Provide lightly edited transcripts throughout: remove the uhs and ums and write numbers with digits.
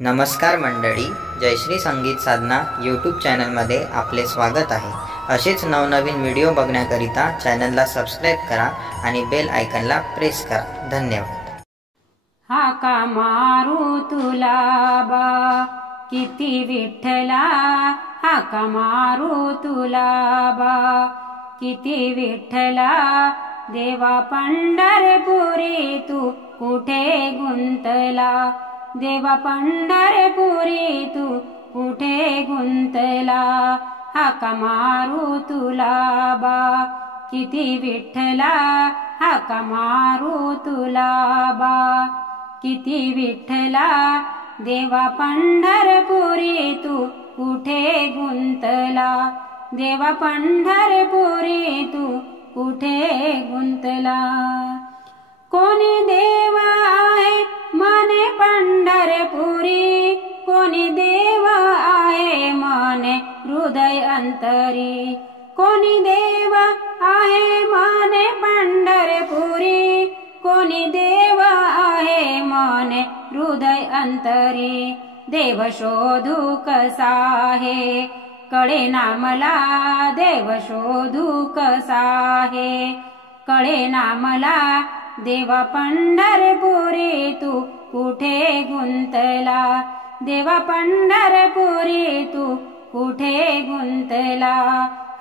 नमस्कार मंडळी, जयश्री संगीत साधना यूट्यूब चॅनलमध्ये आपले स्वागत आहे। असेच नवनवीन व्हिडिओ बघण्याकरिता चॅनलला सबस्क्राइब करा आणि बेल आयकॉनला प्रेस करा। धन्यवाद। हाका मारू तुला बा किती विठ्ठला, हाका मारू तुला बा किती विठ्ठला, देवा पंढरपुरी तू कुठे गुंतला, देवा पंढरपुरी तू कुठे गुंतला, हाका मारू तुला बा किती विठ्ठला, हाका मारू तुला बा किती विठ्ठला, देवा पंढरपुरी तू कुठे गुंतला, देवा पंढरपुरी तू कुठे गुंतला। कोणी देव आहे मने पंढरपुरी, कोणी देव आहे मने हृदय अंतरी, कोणी देव आहे मने पंढरपुरी, कोणी देव आहे मने हृदय अंतरी, देव शोधू कसा आहे कळेना मला, देव शोधू कसा आहे कळेना मला, देवा पंढरपुरी तू कुठे गुंतला, देवा पंढरपुरी तू कुठे गुंतला,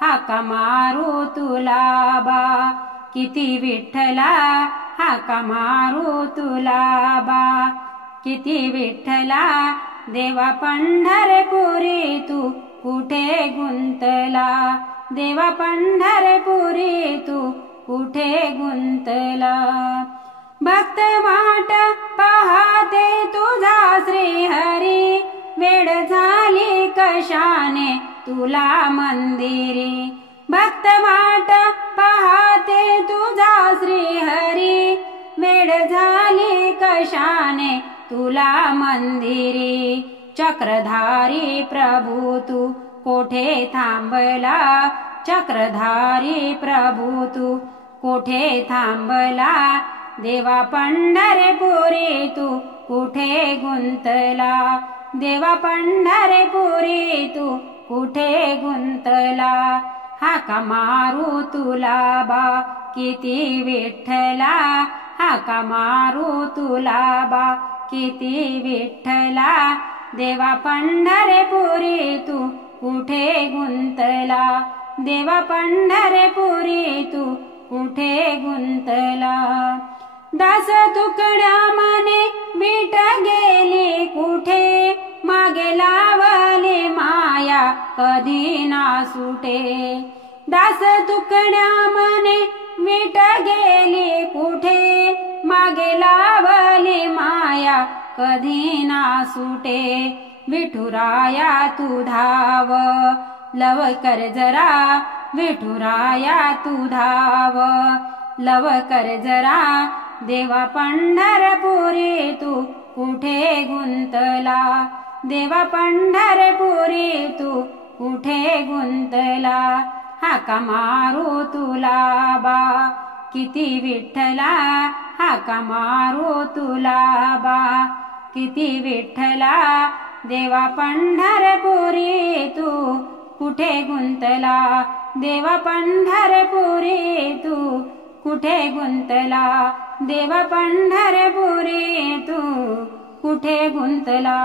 हाका मारू तुला बा किती विठ्ठला, हाका मारू तुला बा किती विठ्ठला, देवा पंढरपुरी तू कुठे गुंतला, देवा पंढरपुरी तू कुठे गुंतला। भक्त वाट पाहते तुझा श्री हरी, वेळ झाली कशाने तुला मंदिरी, भक्त वाट पाहते तुझा श्री हरी, वेळ झाली कशाने तुला मंदिरी, चक्रधारी प्रभू तू कोठे थांबला, चक्रधारी प्रभू तू कोठे थांबला, देवा पंढरपुरी तू कुठे गुंतला, देवा पंढरपुरी तू कुठे गुंतला, हाका मारू तुला बा किती विठ्ठला, हाका मारू तुला बा किती विठ्ठला, देवा पंढरपुरी तू कुठे गुंतला, देवा पंढरपुरी तू कुठे गुंतला। दास तुकड्या मने विट गेली कुठे, मागे लावली माया कधी ना सुटे, दास तुकड्या मने विट गेली कुठे, मागे लावली माया कधी ना सुटे, विठुराया तू धाव लवकर जरा, विठुराया तू धाव लवकर जरा, देवा पंढरपुरी तू कुठे गुंतला, देवा पंढरपुरी तू कुठे गुंतला, हाका मारू तुला बा किती विठ्ठला, हाका मारू तुला बा किती विठ्ठला, देवा पंढरपुरी तू कुठे गुंतला, देवा पंढरपुरी तू कुठे गुंतला, देवा पंढरपुरी तू कुठे गुंतला।